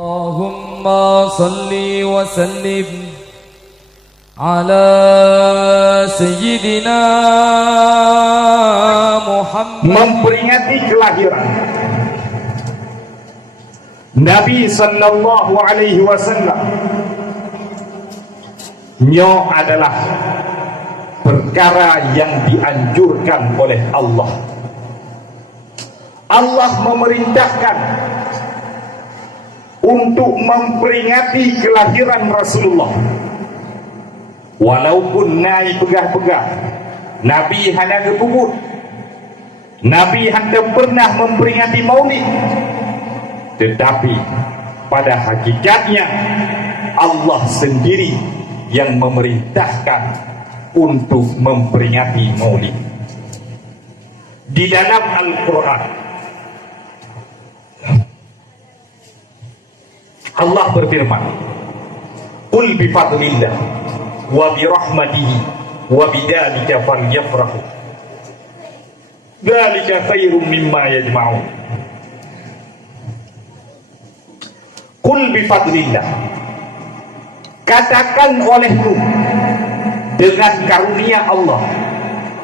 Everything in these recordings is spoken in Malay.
Allahumma salli wa sallim ala Sayyidina Muhammad. Memperingati kelahiran Nabi sallallahu alaihi wasallam nyo adalah perkara yang dianjurkan oleh Allah. Allah memerintahkan untuk memperingati kelahiran Rasulullah. Walaupun naik pegah-pegah, Nabi hanya kebubut, Nabi hanya pernah memperingati maulid, tetapi pada hakikatnya Allah sendiri yang memerintahkan untuk memperingati maulid. Di dalam Al-Quran Allah berfirman, "Qul bi fadlillah wa bi rahmatihi wa bidzalika falyafrahu. Dzalika khairum mimma yajma'un." Qul bi fadlillah, katakan olehmu dengan karunia Allah,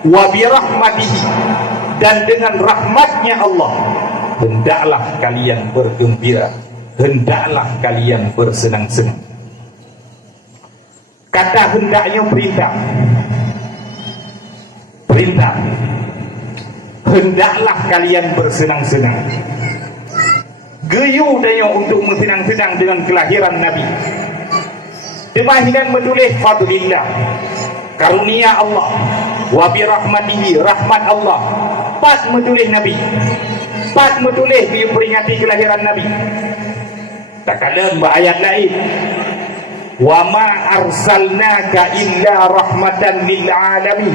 wa bi rahmatihi, dan dengan rahmatnya Allah, hendaklah kalian bergembira, hendaklah kalian bersenang-senang. Kata hendaknya perintah. Perintah. Hendaklah kalian bersenang-senang. Geyu daya untuk bersenang-senang dengan kelahiran Nabi. Demahinan menulis fadlillah, karunia Allah, wa bi rahmatihi, rahmat Allah. Pas menulis Nabi, pas menulis peringati kelahiran Nabi. Tak kala ayat lain, wa ma arsalnaka illa rahmatan lil alamin,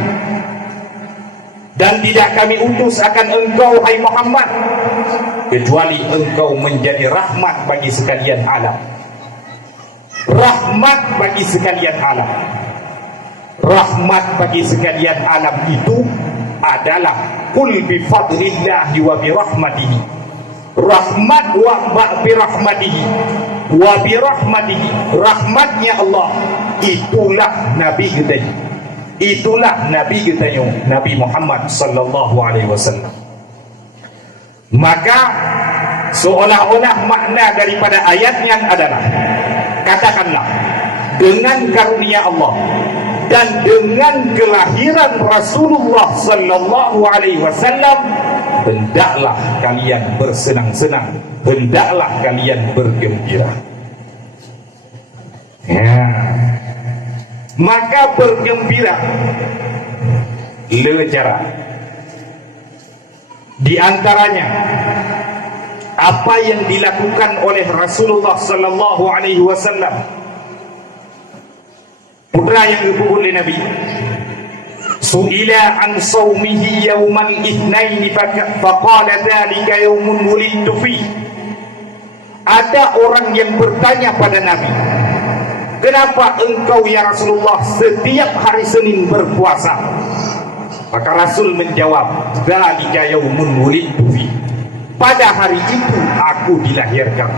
dan tidak kami utus akan engkau hai Muhammad kecuali engkau menjadi rahmat bagi sekalian alam. Rahmat bagi sekalian alam. Rahmat bagi sekalian alam itu adalah qul bi fadlillahi wa bi rahmatihi. Rahmat wa bi rahmatihi, wa bi rahmatihi, rahmatnya Allah, itulah Nabi kita, itulah Nabi kita, Nabi Muhammad sallallahu alaihi wasallam. Maka seolah-olah makna daripada ayatnya adalah, katakanlah dengan karunia Allah dan dengan kelahiran Rasulullah sallallahu alaihi wasallam, hendaklah kalian bersenang-senang, hendaklah kalian bergembira. Ya. Maka bergembira le cara. Di antaranya apa yang dilakukan oleh Rasulullah sallallahu alaihi wasallam, putra yang dipukul oleh Nabi. Su'ila an sawmihi yawmal ithnain faqala dhalika yawmun wulidtu fi. Ada orang yang bertanya pada Nabi, kenapa engkau ya Rasulullah setiap hari Senin berpuasa? Maka Rasul menjawab, dhalika yawmun wulidtu fi, pada hari itu aku dilahirkan.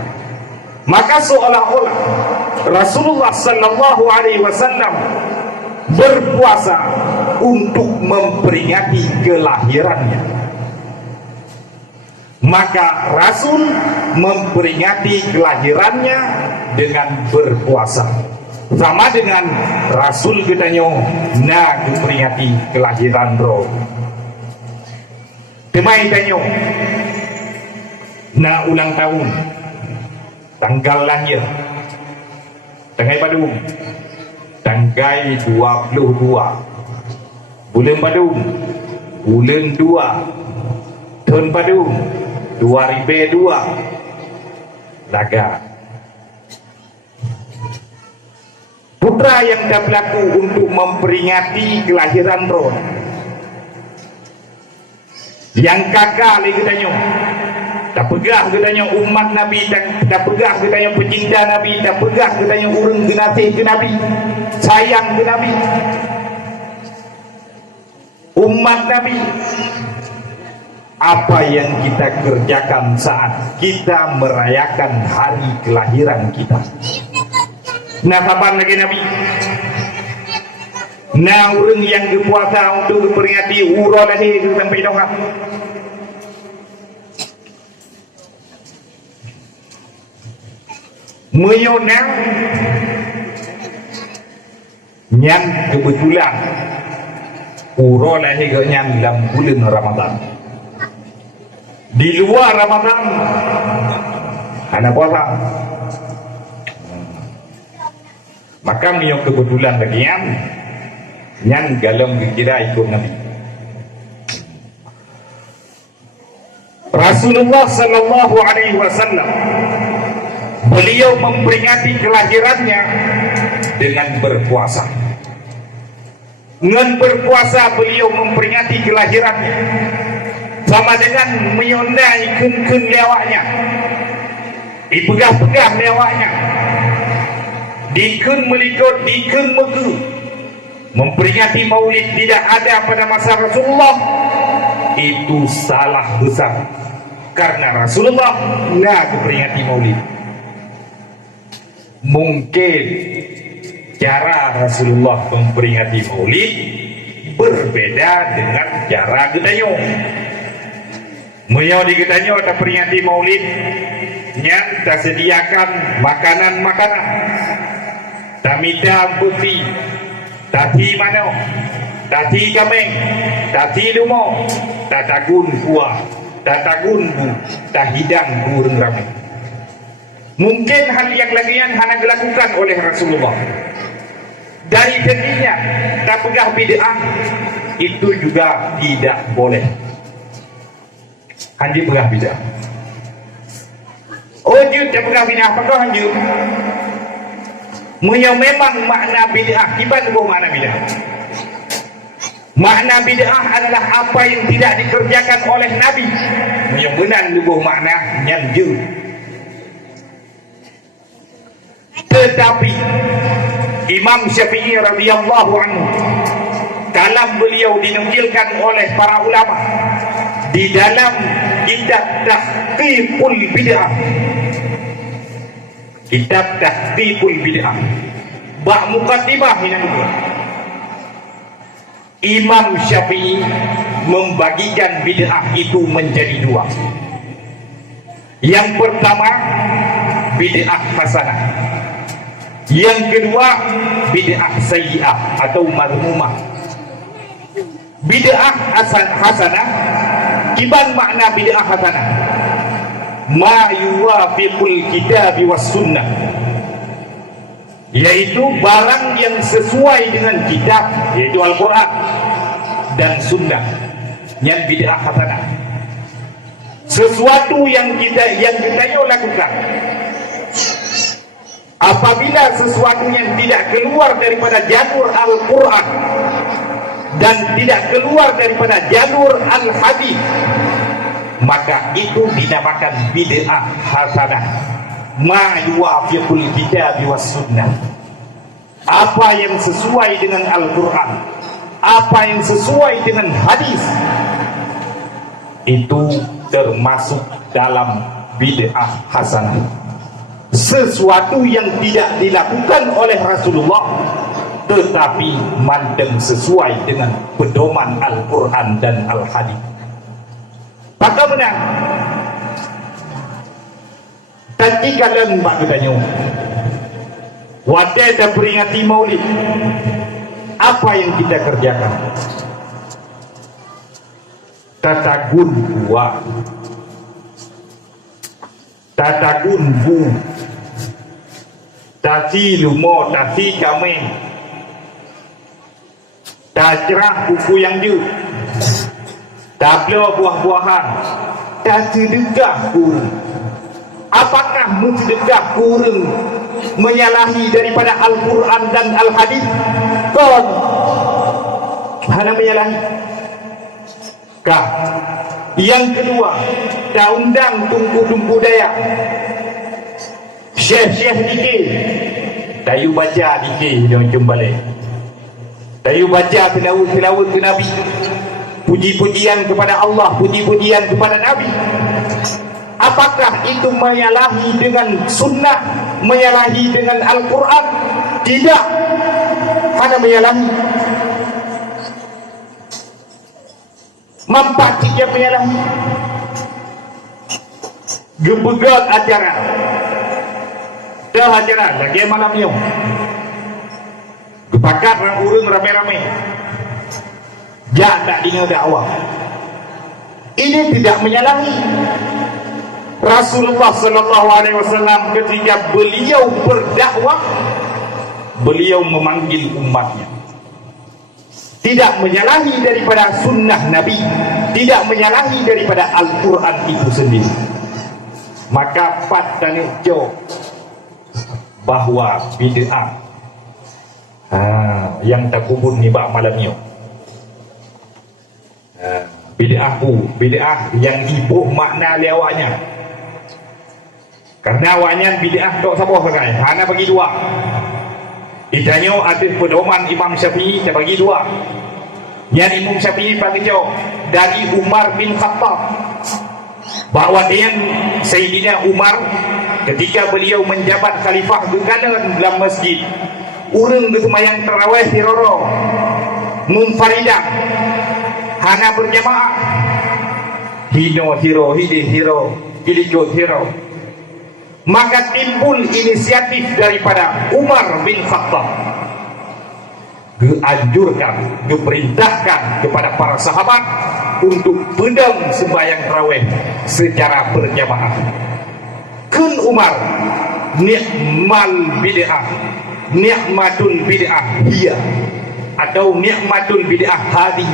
Maka seolah-olah Rasulullah sallallahu alaihi wasallam berpuasa untuk memperingati kelahirannya. Maka Rasul memperingati kelahirannya dengan berpuasa. Sama dengan Rasul katanya nak memperingati kelahiran roh. Temai tanya nak ulang tahun, tanggal lahir, tanggal Badung, tanggal 22 bulan Badung, bulan 2 tahun Badung 2002 laga. Putra yang dah berlaku untuk memperingati kelahiran roh, yang kakak lagi tanya, tak pegah katanya umat Nabi, tak pegah katanya pecinta Nabi, tak pegah katanya urang kenasih ke Nabi, sayang ke Nabi, umat Nabi. apa yang kita kerjakan saat kita merayakan hari kelahiran kita. Nah, kapan lagi Nabi? Nah, orang yang berpuasa untuk memperingati urah lahir sampai dongak. Menyonang yang kebetulan urah lahirnya dalam bulan Ramadan. Di luar Ramadan anak puasa, maka menyok kebetulan lagi yang galam kira ikut Nabi. Rasulullah sallallahu alaihi wasallam beliau memperingati kelahirannya dengan berpuasa. Dengan berpuasa beliau memperingati kelahirannya sama dengan menyondai kun lewaknya, dipegah-pegah lewaknya, dikun melikut, dikun megu. Memperingati maulid tidak ada pada masa Rasulullah, itu salah besar, karena Rasulullah tidak memperingati maulid. Mungkin cara Rasulullah memperingati maulid berbeda dengan cara Gedanyo. Menyau di Gedanyo ada peringati maulid yang tak sediakan makanan-makanan, tamita putih, tati mano, tati kambing, tati lumo, tatagun kuah, tatagun bu, tahidang burung ramai. Mungkin hal yang lagian hanya dilakukan oleh Rasulullah. Dari dirinya tak pegah bid'ah, itu juga tidak boleh. Hanji pegah bid'ah. Oh, dia tak pegah bid'ah, apakah hanji? Memang makna bid'ah, ibarat apa makna bid'ah? Makna bid'ah adalah apa yang tidak dikerjakan oleh Nabi. Yang benar lubuh makna nyanju. Tetapi Imam Syafi'i radhiyallahu anhu, kalam beliau dinukilkan oleh para ulama di dalam kitab Tahqiqul Bid'ah. Kitab Tahqiqul Bid'ah, bab muqaddimah yang kedua. Imam Syafi'i membagikan bid'ah itu menjadi dua. Yang pertama bid'ah hasanah, yang kedua bid'ah sayyi'ah atau madhmumah. Bid'ah hasanah, kiban makna bid'ah hasanah? Ma yuwafiqul kitab was sunnah, yaitu barang yang sesuai dengan kitab, yaitu Al-Quran dan sunnah. Yang bid'ah hasanah, sesuatu yang kita lakukan apabila sesuatu yang tidak keluar daripada jalur Al-Quran dan tidak keluar daripada jalur Al-Hadis, maka itu dinamakan bid'ah hasanah. Ma yuwafiqul kitab was sunnah, apa yang sesuai dengan Al-Quran, apa yang sesuai dengan hadis, itu termasuk dalam bid'ah hasanah. Sesuatu yang tidak dilakukan oleh Rasulullah tetapi mandeng sesuai dengan pedoman Al-Quran dan Al-Hadis. Maka menang tadi kalian mbak bertanya, waktu kita peringati maulid, apa yang kita kerjakan? Tatagun buah, tatagun bu, tati lumo, tati kambing, tacerah buku yang ju, tablo buah-buahan, sedekah kurung. Apakah sedekah kurung menyalahi daripada Al-Quran dan Al-Hadis? Kon hanya menyalahi. Kah? Yang kedua, tak undang tungku-tungku daya, syekh-syekh dikir, tayu baca dikir dia macam balik, tayu baca tilawut ke Nabi, puji-pujian kepada Allah, puji-pujian kepada Nabi. Apakah itu menyalahi dengan sunnah, menyalahi dengan Al-Quran? Tidak, hanya menyalahi. Mampat dia menyalahi. Gebegat acara, dah acara lagi malam ni. Gepakat orang urung ramai-ramai. Jak tak dengar dakwah. Ini tidak menyalahi. Rasulullah sallallahu alaihi wasallam ketika beliau berdakwah, beliau memanggil umatnya. Tidak menyalahi daripada sunnah Nabi, tidak menyalahi daripada Al-Quran itu sendiri. Maka patani jo bahwa bid'ah yang takubun ni bak malam ni. Bid'ah yang ibuh makna lewatnya. Karena awaknya bid'ah tak sabar sangat. Hana bagi dua. Ditanya ada pedoman Imam Syafi'i, dia bagi dua. Yang Imam Syafi'i bagi jauh dari Umar bin Khattab, bahawa dia Sayyidina Umar ketika beliau menjabat khalifah berkala dalam masjid, urang bersemayang tarawih tiroro munfaridah, hana berjamaah, hino hiro hide hiro ilikut hiro. Maka timbul inisiatif daripada Umar bin Khattab, dianjurkan, diperintahkan kepada para sahabat untuk pedang sembahyang tarawih secara berjamaah. Kun Umar, ni'mal bid'ah, ni'matul bid'ah hiya, atau ni'matul bid'ah hadi.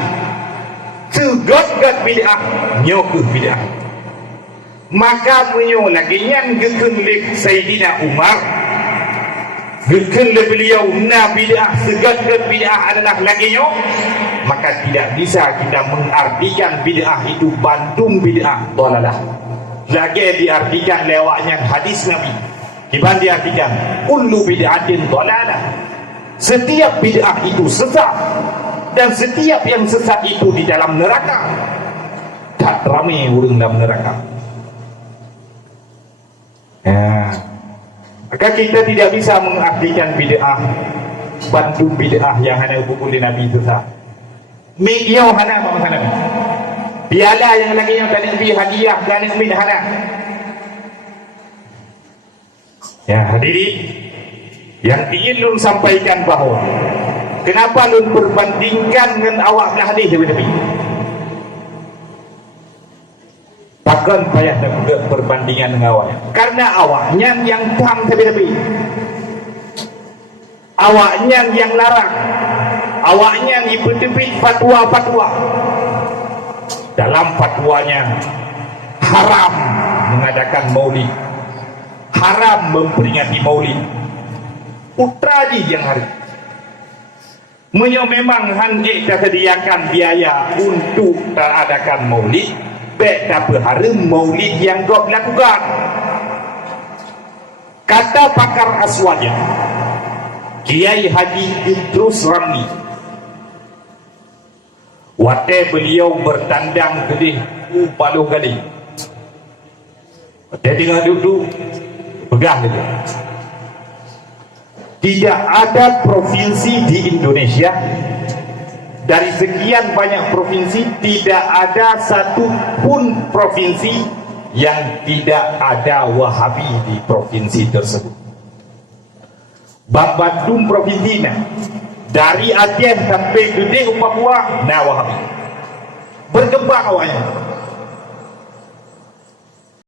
Segat-gat bid'ah, nyokuh bid'ah. Maka menyo lagi yang gekenlik Sayyidina Umar, gekenlik beliau na bid'ah, segat-gat bid'ah adalah lagi nyo. Maka tidak bisa kita mengartikan bid'ah itu bantum bid'ah dalalah. Lagi diartikan lewatnya hadis Nabi. Iban diartikan kullu bid'atin dalalah. Setiap bid'ah itu sesat, dan setiap yang sesat itu di dalam neraka. Tak ramai orang dalam neraka. Maka kita tidak bisa mengartikan bid'ah bantum bid'ah yang hanya hubung Nabi sesat. Media hana apa Nabi? Piala yang lagi yang tadi Nabi hadiah dan Nabi hana. Ya hadirin, yang ingin lun sampaikan bahawa kenapa lun berbandingkan dengan awak belah hadis Nabi? Takkan payah nak perbandingan dengan awaknya, karena awaknya yang tam Nabi, awaknya yang larang, awaknya yang bertepik fatwa-fatwa. Dalam fatwanya haram mengadakan maulid, haram memperingati maulid. Utraji yang hari memang hendak tersediakan biaya untuk teradakan maulid, baik tak berhara maulid yang kau lakukan. Kata pakar aswaja Kiai Haji Idrus Ramli, waktu beliau bertandang kedih Paluh Gading, dia tinggal duduk pegang gitu. Tidak ada provinsi di Indonesia, dari sekian banyak provinsi, tidak ada satu pun provinsi yang tidak ada Wahabi di provinsi tersebut. Babadum provinsi dari Aceh sampai Gede Papua, nah Wahabi berkembang awalnya.